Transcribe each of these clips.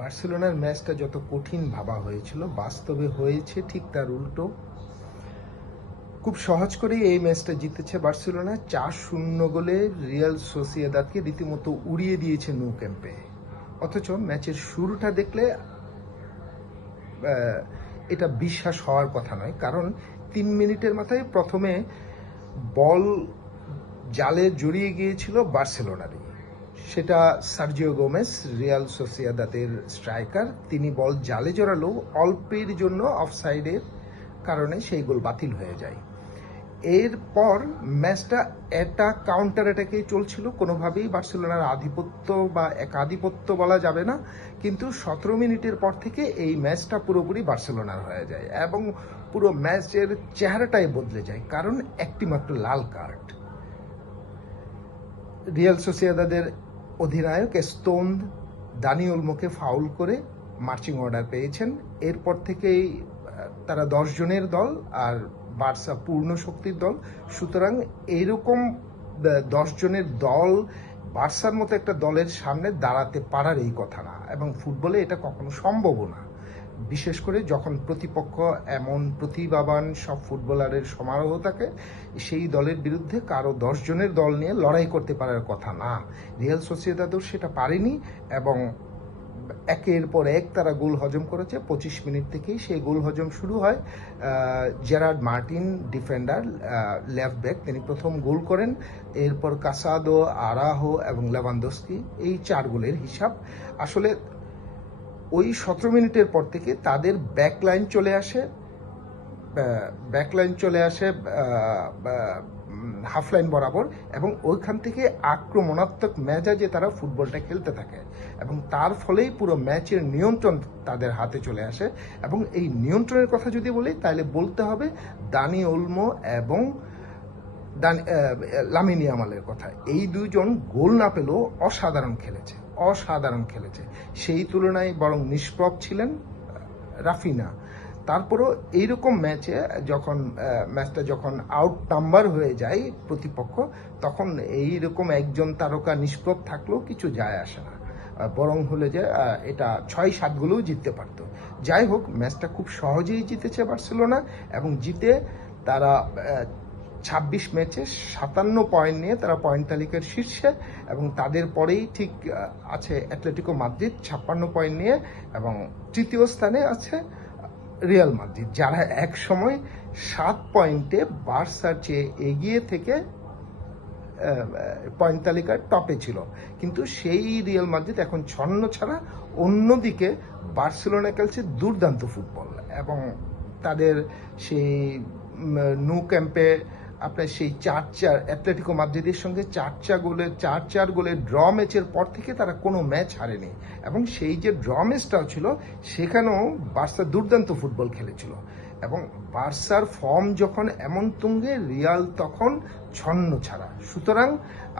বার্সেলোনার ম্যাচটা যত কঠিন ভাবা হয়েছিল বাস্তবে হয়েছে ঠিক তার উল্টো। খুব সহজ করেই এই ম্যাচটা জিতেছে বার্সেলোনা। 4-0 গোলে রিয়াল সোসিয়েদাদকে রীতিমতো উড়িয়ে দিয়েছে ন্যু ক্যাম্পে। অথচ ম্যাচের শুরুটা দেখলে এটা বিশ্বাস হওয়ার কথা নয়, কারণ 3 মিনিটের মাথায় প্রথমে বল জালে জড়িয়ে গিয়েছিল বার্সেলোনারই। সেটা সার্জিও গোমেস, রিয়াল সোসিয়েদাদের স্ট্রাইকার, তিনি বল জালে জড়ালেও অল্পের জন্য অফসাইডের কারণে সেই গোল বাতিল হয়ে যায়। এরপর ম্যাচটা একটা কাউন্টার অ্যাটাকেই চলছিল। কোনোভাবেই বার্সেলোনার আধিপত্য বা একাধিপত্য বলা যাবে না, কিন্তু 17 মিনিটের পর থেকে এই ম্যাচটা পুরোপুরি বার্সেলোনার হয়ে যায় এবং পুরো ম্যাচের চেহারাটাই বদলে যায়, কারণ একটি মাত্র লাল কার্ড। রিয়াল সোসিয়েদাদের অধিনায়ক স্টোন দানি ওলমোকে ফাউল করে মার্চিং অর্ডার পেয়েছেন। এরপর থেকেই তারা 10 জনের দল আর বার্সা পূর্ণ শক্তির দল। সুতরাং এইরকম 10 জনের দল বার্সার মতো একটা দলের সামনে দাঁড়াতে পারার এই কথা না, এবং ফুটবলে এটা কখনো সম্ভবও না। বিশেষ করে যখন প্রতিপক্ষ এমন প্রতিভাবান সব ফুটবলারের সমারোহ থাকে, সেই দলের বিরুদ্ধে কারো 10 জনের দল নিয়ে লড়াই করতে পারার কথা না। রিয়াল সোসিয়েদাদও সেটা পারেনি এবং একের পর এক তারা গোল হজম করেছে। 25 মিনিট থেকেই সেই গোল হজম শুরু হয়। Gerard Martin, defender, left back, তিনি প্রথম গোল করেন। এরপর কাসাদো, আরাহো এবং লেভানদস্কি, এই 4 গোলের হিসাব। আসলে ওই 17 মিনিটের পর থেকে তাদের ব্যাকলাইন চলে আসে হাফ লাইন বরাবর, এবং ওইখান থেকে আক্রমণাত্মক মেজাজে তারা ফুটবলটা খেলতে থাকে এবং তার ফলেই পুরো ম্যাচের নিয়ন্ত্রণ তাদের হাতে চলে আসে। এবং এই নিয়ন্ত্রণের কথা যদি বলি তাহলে বলতে হবে দানি ওলমো এবং লামিন ইয়ামালের কথা। এই দুইজন গোল না পেলেও অসাধারণ খেলেছে। সেই তুলনায় বরং নিষ্প্রভ ছিলেন রাফিনা। তারপরও এইরকম ম্যাচে ম্যাচটা যখন আউট নাম্বার হয়ে যায় প্রতিপক্ষ, তখন এইরকম একজন তারকা নিষ্প্রভ থাকলেও কিছু যায় আসে না, বরং হলে যে এটা 6-7 গোলেও জিততে পারত। যাই হোক, ম্যাচটা খুব সহজেই জিতেছে বার্সেলোনা এবং জিতে তারা 26 ম্যাচে 57 পয়েন্ট নিয়ে তারা পয়েন্ট তালিকার শীর্ষে, এবং তাদের পরেই ঠিক আছে অ্যাটলেটিকো মাদ্রিদ 56 পয়েন্ট নিয়ে, এবং তৃতীয় স্থানে আছে রিয়াল মাদ্রিদ, যারা এক সময় 7 পয়েন্টে বার্সার চেয়ে এগিয়ে থেকে পয়েন্ট তালিকার টপে ছিল। কিন্তু সেই রিয়াল মাদ্রিদ এখন ছন্ন ছাড়া। অন্যদিকে বার্সেলোনা খেলছে দুর্দান্ত ফুটবল, এবং তাদের সেই ন্যু ক্যাম্পে আপনার সেই 4-4 অ্যাটলেটিকো মাদ্রিদের সঙ্গে 4-4 গোলের ড্র ম্যাচের পর থেকে তারা কোনো ম্যাচ হারেনি, এবং সেই যে ড্র ম্যাচটাও ছিল সেখানেও বার্সা দুর্দান্ত ফুটবল খেলেছিল। এবং বার্সার ফর্ম যখন এমন তুঙ্গে, রিয়াল তখন ছন্ন ছাড়া। সুতরাং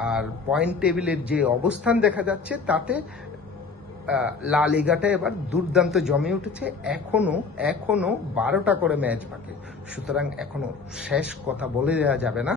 আর পয়েন্ট টেবিলের যে অবস্থান দেখা যাচ্ছে তাতে লা লিগাটা এবার দুর্দান্ত জমে উঠেছে। এখনো 12টা করে ম্যাচ বাকি, সুতরাং এখনো শেষ কথা বলে দেওয়া যাবে না।